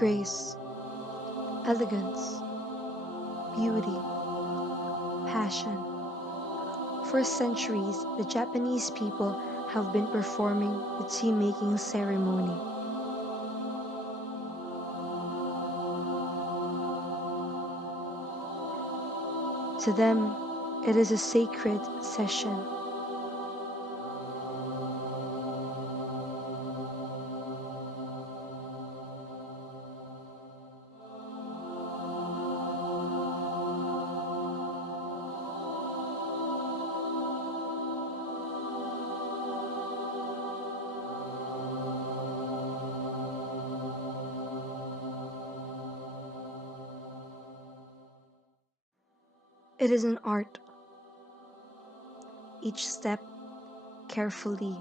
grace, elegance, beauty, passion. For centuries, the Japanese people have been performing the tea-making ceremony. To them, it is a sacred session. It is an art, each step carefully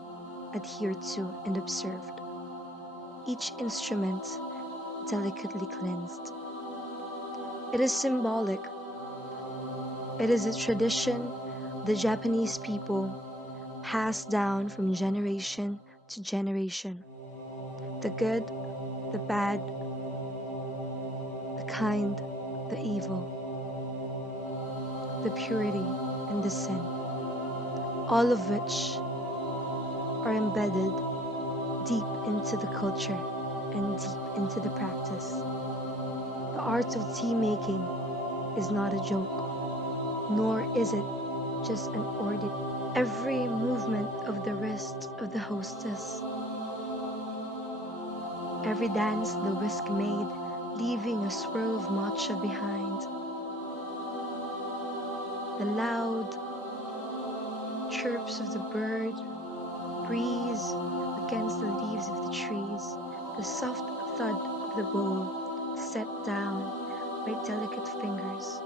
adhered to and observed, each instrument delicately cleansed. It is symbolic. It is a tradition the Japanese people pass down from generation to generation. The good, the bad, the kind, the evil, the purity and the sin, all of which are embedded deep into the culture and deep into the practice. The art of tea making is not a joke, nor is it just an ordeal. Every movement of the wrist of the hostess, every dance the whisk made, leaving a swirl of matcha behind, the loud chirps of the bird, breeze against the leaves of the trees, the soft thud of the bowl set down by delicate fingers.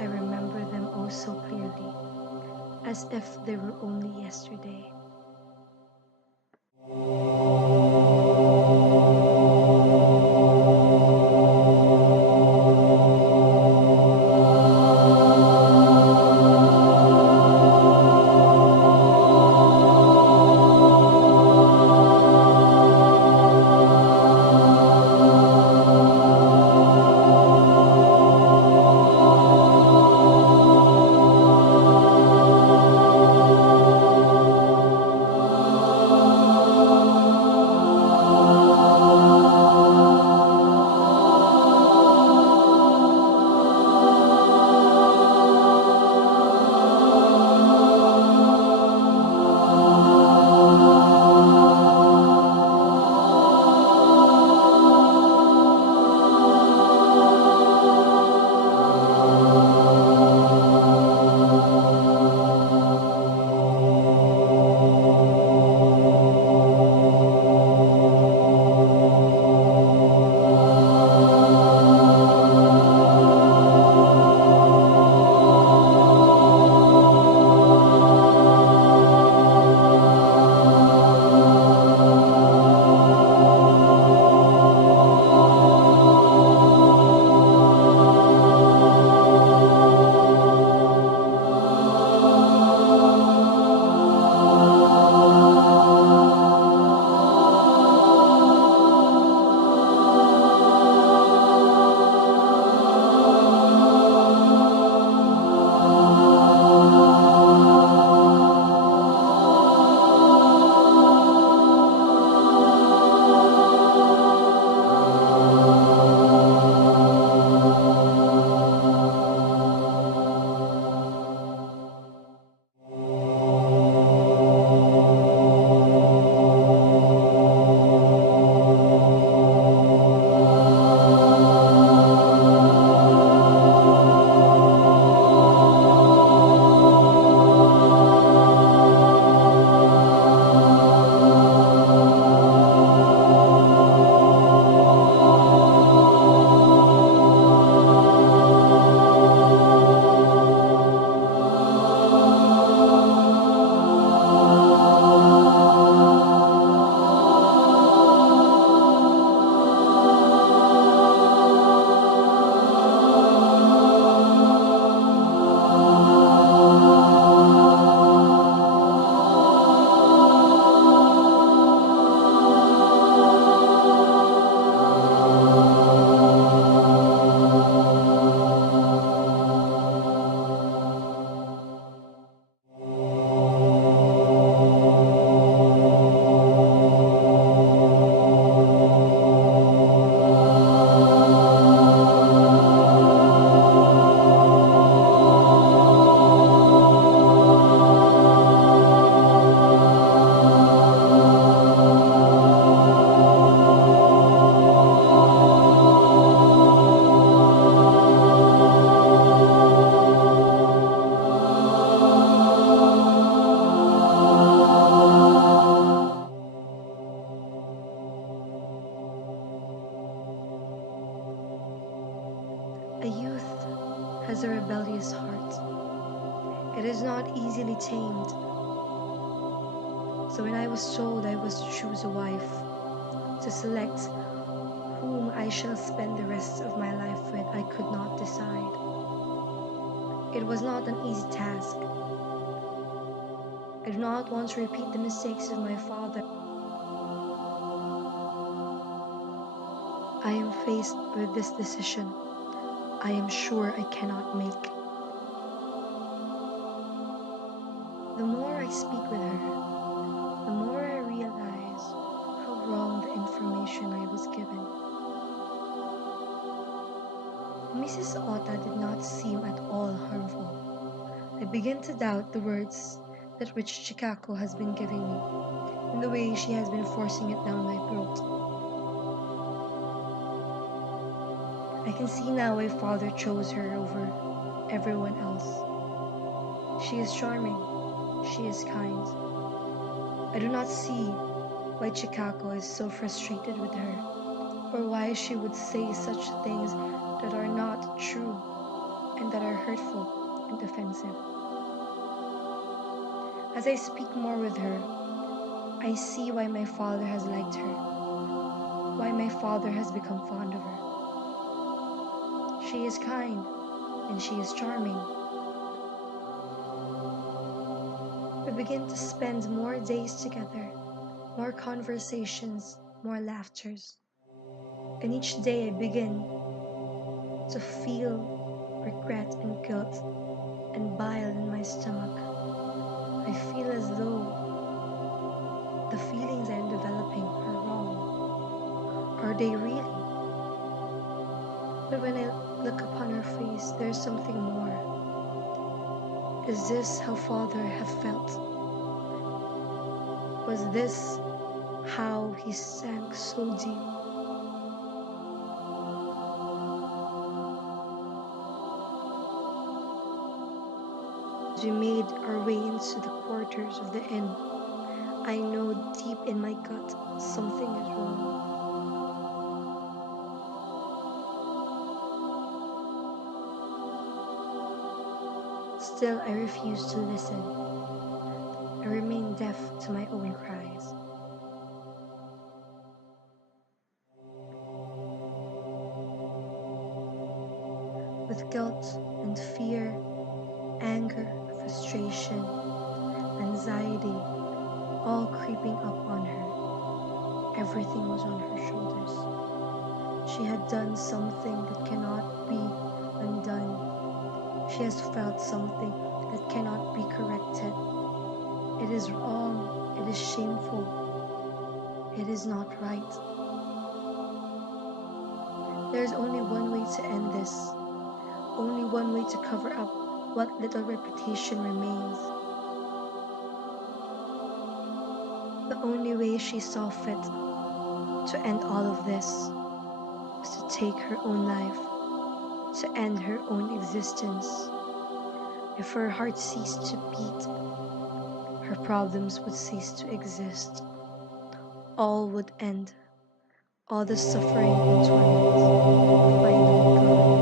I remember them oh so clearly, as if they were only yesterday. A youth has a rebellious heart. It is not easily tamed. So when I was told I was to choose a wife, to select whom I shall spend the rest of my life with, I could not decide. It was not an easy task. I do not want to repeat the mistakes of my father. I am faced with this decision I am sure I cannot make. The more I speak with her, the more I realize how wrong the information I was given. Mrs. Ota did not seem at all harmful. I begin to doubt the words that which Chikako has been giving me, and the way she has been forcing it down my throat. I can see now why father chose her over everyone else. She is charming. She is kind. I do not see why Chikako is so frustrated with her, or why she would say such things that are not true and that are hurtful and offensive. As I speak more with her, I see why my father has liked her, why my father has become fond of her. She is kind and she is charming. We begin to spend more days together, more conversations, more laughters. And each day I begin to feel regret and guilt and bile in my stomach. I feel as though the feelings I am developing are wrong. Are they really? But when I look upon her face, there's something more. Is this how father have felt? Was this how he sank so deep? As we made our way into the quarters of the inn, I know deep in my gut something is wrong. Still, I refuse to listen. I remain deaf to my own cries. With guilt and fear, anger, frustration, anxiety, all creeping up on her, everything was on her shoulders. She had done something that cannot be undone. She has felt something that cannot be corrected. It is wrong. It is shameful. It is not right. There is only one way to end this. Only one way to cover up what little reputation remains. The only way she saw fit to end all of this was to take her own life, to end her own existence. If her heart ceased to beat, her problems would cease to exist. All would end. All the suffering and torment finally gone.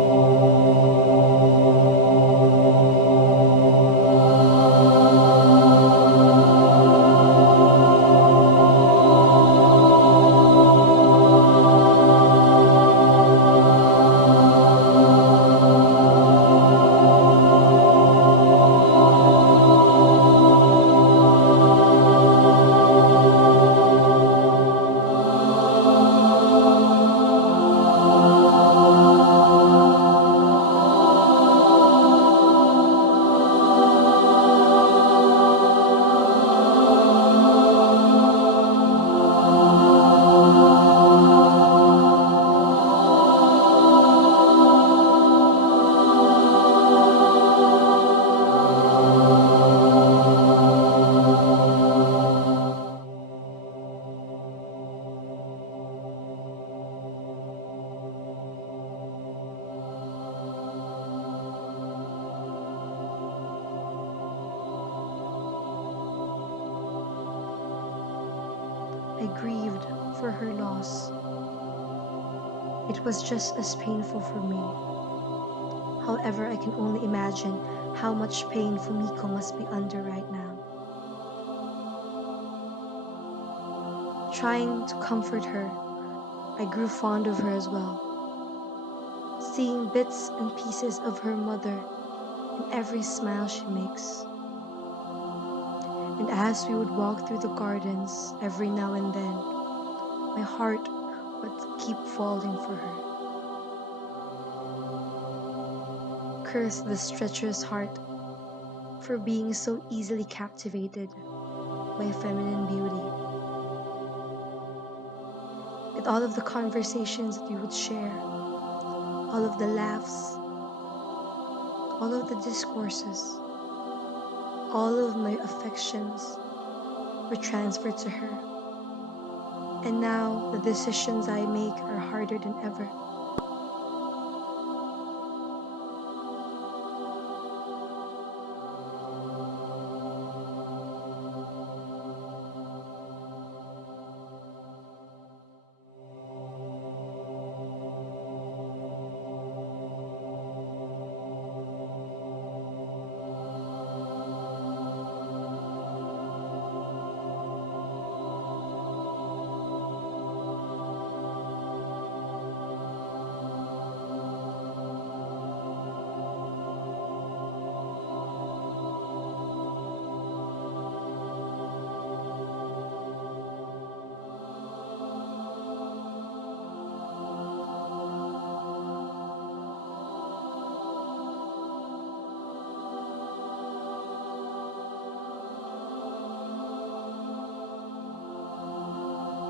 I grieved for her loss. It was just as painful for me. However, I can only imagine how much pain Fumiko must be under right now. Trying to comfort her, I grew fond of her as well, seeing bits and pieces of her mother in every smile she makes. And as we would walk through the gardens every now and then, my heart would keep falling for her. Curse this treacherous heart for being so easily captivated by feminine beauty. With all of the conversations that we would share, all of the laughs, all of the discourses, all of my affections were transferred to her. And now the decisions I make are harder than ever.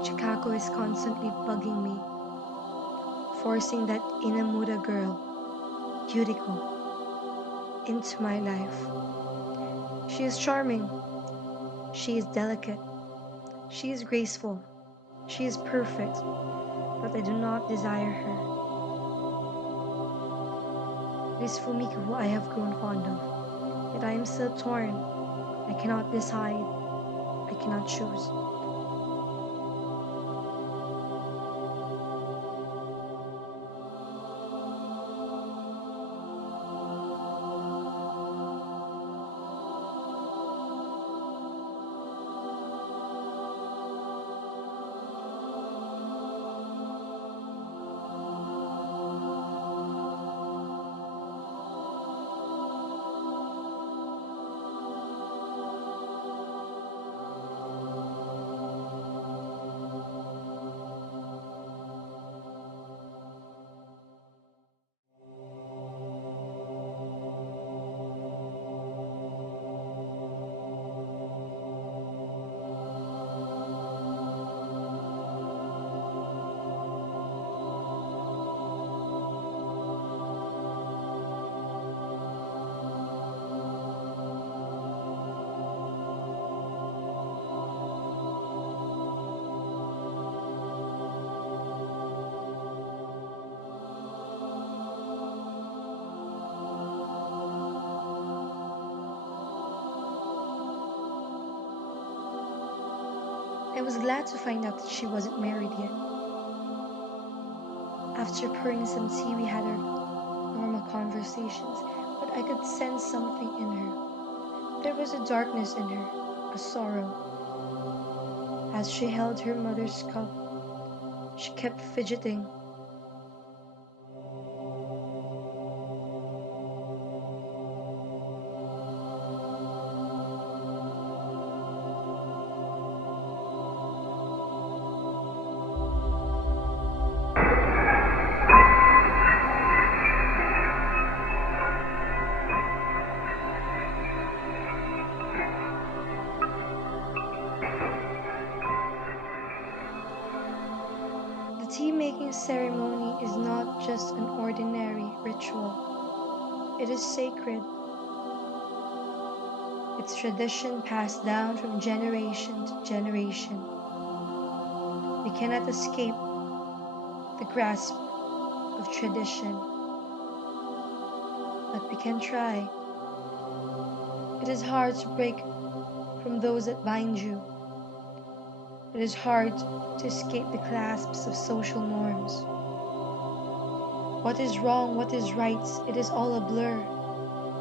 Chikako is constantly bugging me, forcing that Inamura girl, Yuriko, into my life. She is charming, she is delicate, she is graceful, she is perfect, but I do not desire her. It is Fumiko who I have grown fond of, yet I am still torn. I cannot decide, I cannot choose. I was glad to find out that she wasn't married yet. After pouring some tea, we had our normal conversations, but I could sense something in her. There was a darkness in her, a sorrow. As she held her mother's cup, she kept fidgeting. The tea-making ceremony is not just an ordinary ritual. It is sacred. It's tradition passed down from generation to generation. We cannot escape the grasp of tradition, but we can try. It is hard to break from those that bind you. It is hard to escape the clasps of social norms. What is wrong, what is right, it is all a blur.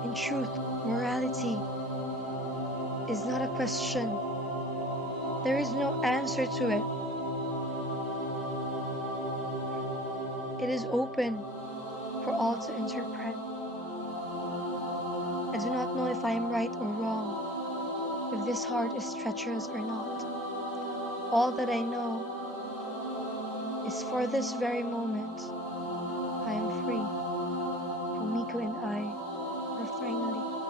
In truth, morality is not a question. There is no answer to it. It is open for all to interpret. I do not know if I am right or wrong, if this heart is treacherous or not. All that I know is for this very moment, I am free. Miko and I are finally